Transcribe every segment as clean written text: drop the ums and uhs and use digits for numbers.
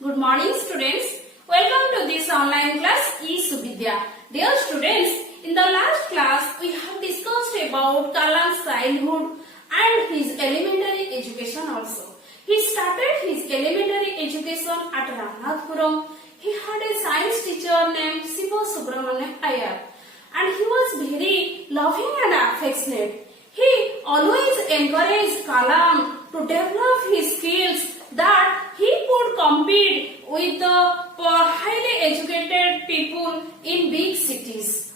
Good morning students. Welcome to this online class eSuvidya. Dear students, in the last class we have discussed about Kalam's childhood and his elementary education also. He started his elementary education at Raghunathpuram. He had a science teacher named Siva Subramaniam Iyer and he was very loving and affectionate. He always encouraged Kalam to develop his skills that he could compete with the highly educated people in big cities.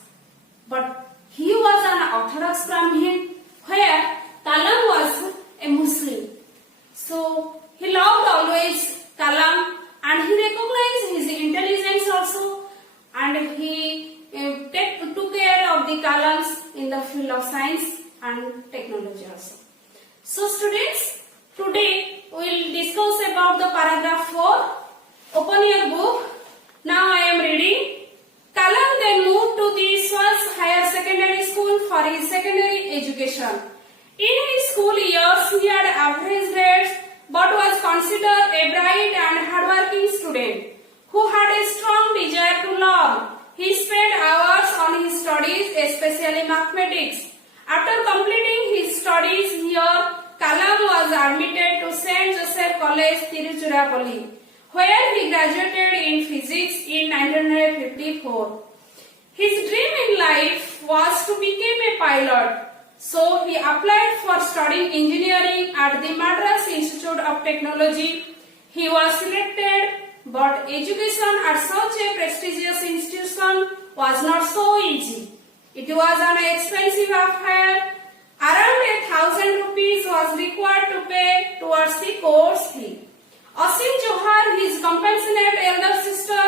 But he was an Orthodox Brahmin where Kalam was a Muslim. So he loved always Kalam and he recognized his intelligence also and he took care of the Kalams in the field of science and technology also. So students, today we will discuss about the paragraph 4. Open your book. Now I am reading. Kalam then moved to the Swaz Higher Secondary School for his secondary education. In his school years, he had average grades but was considered a bright and hardworking student who had a strong desire to learn. He spent hours on his studies, especially mathematics. After completing his studies here, Kalam was admitted to St. Joseph College, Tiruchirappalli, where he graduated in physics in 1954. His dream in life was to become a pilot, so he applied for studying engineering at the Madras Institute of Technology. He was selected, but education at such a prestigious institution was not so easy. It was an expensive affair. Around 1,000 rupees was required to pay towards the course fee. Asim Johar, his compassionate elder sister,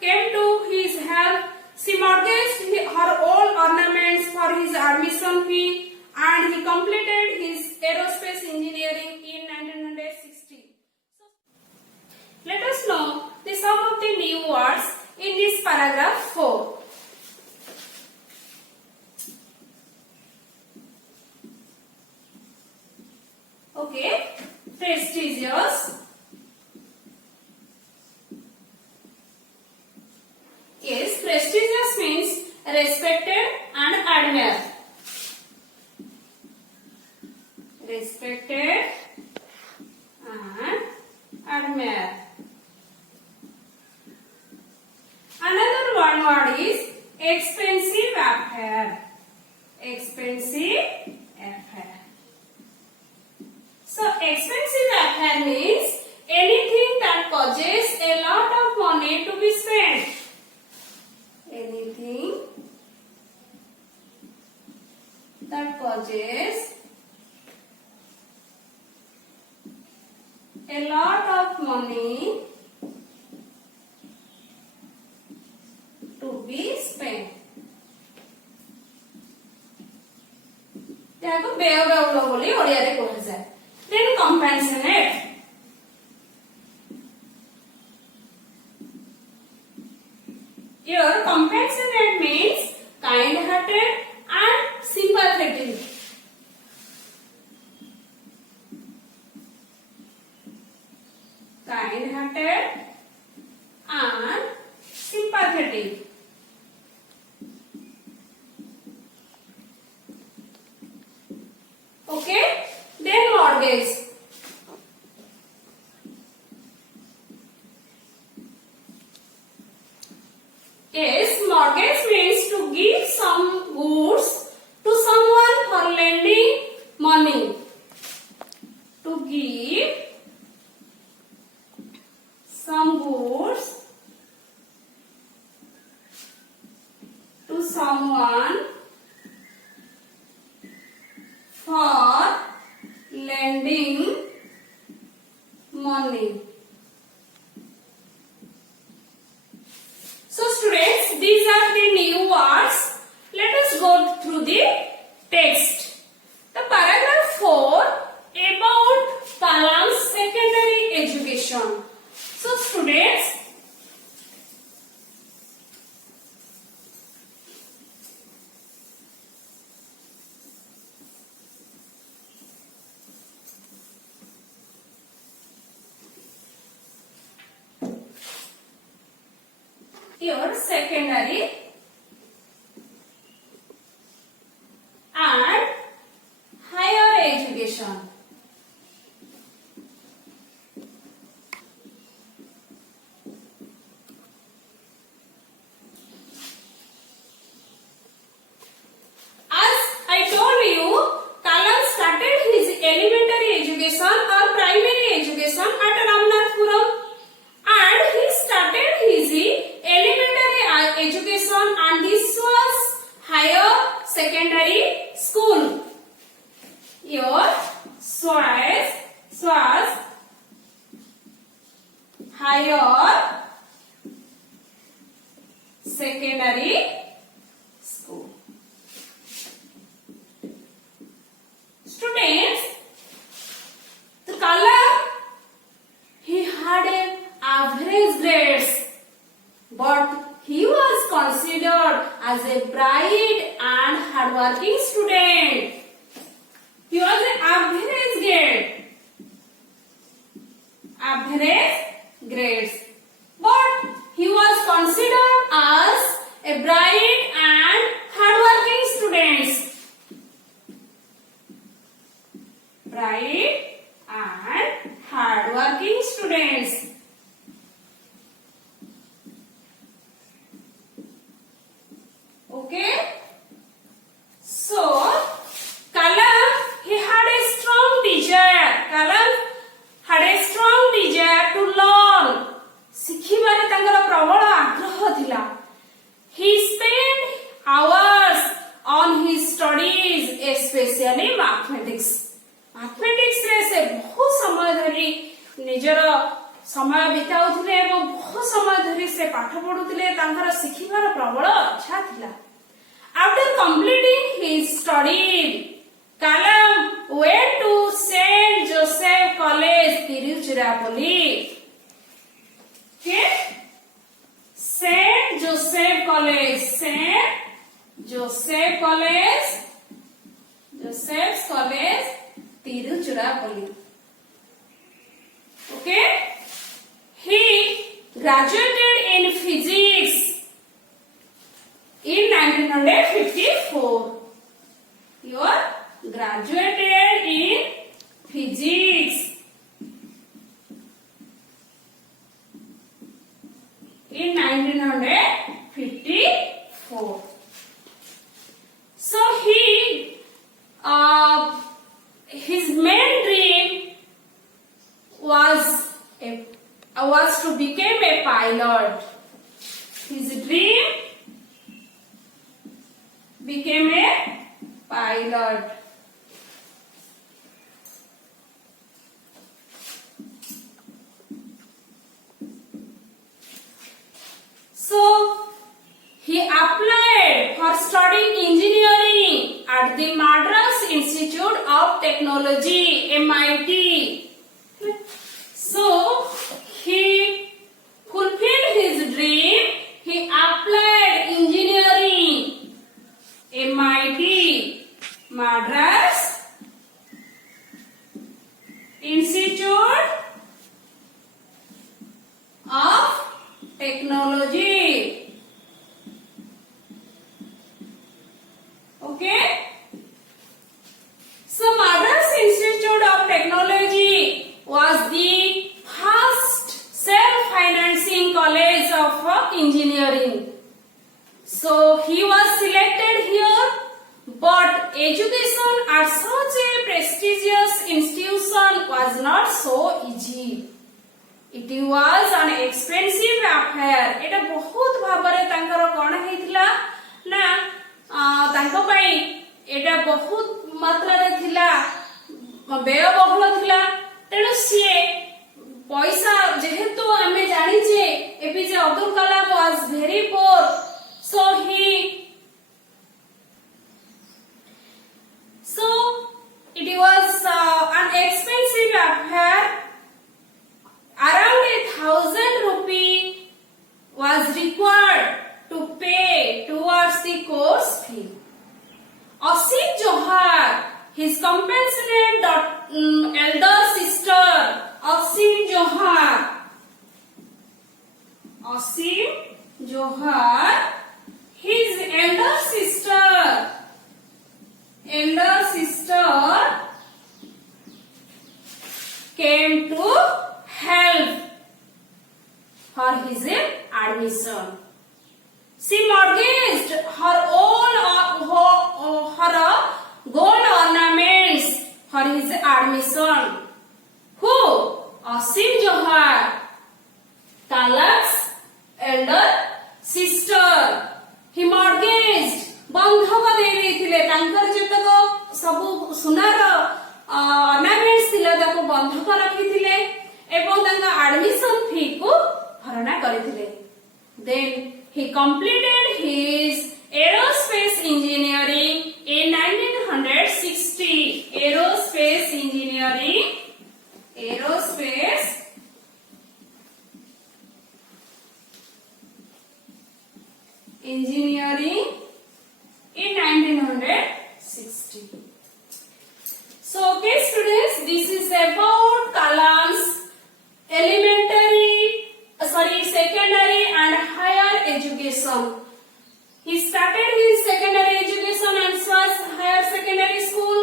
came to his help. She mortgaged her old ornaments for his admission fee and he completed his aerospace engineering in 1960. Let us know the sum of the new words in this paragraph 4. Okay, prestigious. Yes, prestigious means respected and admired. Respected and admired. Another one word is expensive affair. Expensive affair. So expensive affair means anything that causes a lot of money to be spent. Anything that causes a lot of money to be spent. याको बेउडौलो बोली ओडियारे कुहाଯାଏ. Then compassionate. Here compassionate means kind-hearted and sympathetic. Kind-hearted and sympathetic. Okay, then mortgage. Yes, mortgage means to give some goods to someone for lending money. To give some goods to someone for lending money. So students, these are the new words. Let us go through the text. The paragraph 4 about Kalam's secondary education. So students, your secondary and higher education. As I told you, Kalam started his elementary education or primary education at Ramanathapuram, and he started his elementary education, and this was higher secondary school. Your was higher secondary school. Students, the Kalam, he had an average grades, but he was considered as a bright and hardworking student. He was an average grades, but he was considered as a bright and hardworking student. Bright and hardworking students. Okay. So, Kalam, he had a strong desire. Kalam had a strong desire to learn. ଶିଖିବାରେ ତାଙ୍କର ପ୍ରବଳ ଆଗ୍ରହ ଥିଲା. He spent hours on his studies, especially mathematics. Mathematics ରେ ସେ ବହୁତ ସମୟ ଧରି ନିଜର ସମୟ ବିତାଉଥିଲେ ଏବଂ ବହୁତ ସମୟ ଧରି ସେ ପାଠ ପଢୁଥିଲେ. ତାଙ୍କର ଶିଖିବାର ପ୍ରବଳ ଇଚ୍ଛା ଥିଲା. After completing his studies, Kalam went to Saint Joseph College, Tiruchirappalli. Okay? Saint Joseph College, Joseph's College, Tiruchirappalli. Okay? He graduated in physics in 1954. You are graduated in physics in 1954. So his main dream was to become a pilot. His dream became a pilot. So he applied for studying engineering at the Madras Institute of Technology, MIT. So he fulfilled his dream. He applied engineering, MIT, Madras Institute of Technology. Okay? So Madras Institute of Technology was the first self-financing college of engineering. So he was selected here, but education at such a prestigious institution was not so easy. It was an expensive affair. एटा बहुत भाबरे तांकर कोन हेतिला ना तांको पई एटा बहुत मात्रा रे थिला व्ययबहुल थिला. तेणु सीए पैसा जेहेतु आमे जानि जे APJ Abdul Kalam was very poor. So it was an expensive affair. Around 1,000 rupee was required to pay towards the course fee. Asim Johar, his compassionate elder sister, Asim Johar, his elder sister came to help for his admission. She mortgaged her gold ornaments for his admission. Who? Asim Johar, Kalam's elder sister. He mortgaged, बंधक दे देथिले तांकर जेतक सब सुनार ornaments थिले ताको बंधक रखिथिले एवं तांका admission fee को भरणा करिथिले. Then he completed his aerospace engineering in 1960. Aerospace engineering in 1960. So, okay students, this is about Kalam's secondary and higher education. He started his secondary education at Swas Higher Secondary School,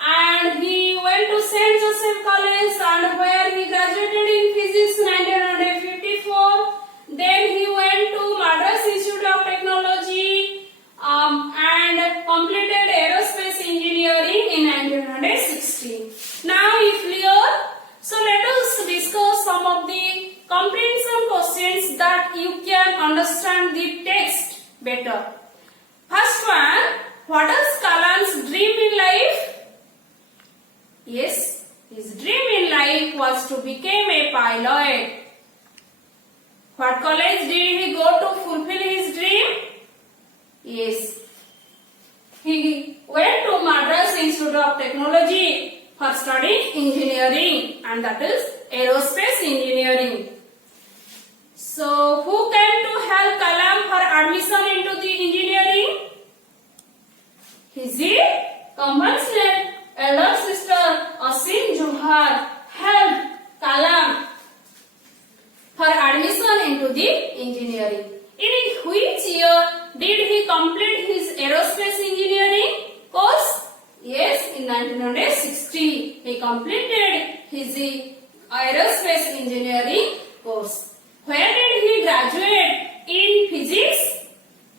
and he went to St. Joseph College, and where he graduated in physics 1954. Then he went to Madras Institute of Technology and completed aerospace engineering in 1960. Now, if clear, so let us discuss some of the comprehension questions that you can understand the text better. First one, what is Kalam's dream in life? Yes, his dream in life was to become a pilot. What college did he go to fulfill his dream? Yes, he went to Madras Institute of Technology for studying engineering, and that is aerospace engineering. So, who came to help Kalam for admission into the engineering? His conventional elder sister Asim Johar helped Kalam for admission into the engineering. In which year did he complete his aerospace engineering course? Yes, in 1960 he completed his aerospace engineering course. Where did he graduate? In physics?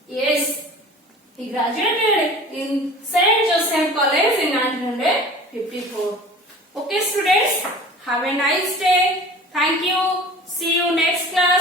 Yes, he graduated in St. Joseph College in 1954. Okay students, have a nice day. Thank you. See you next class.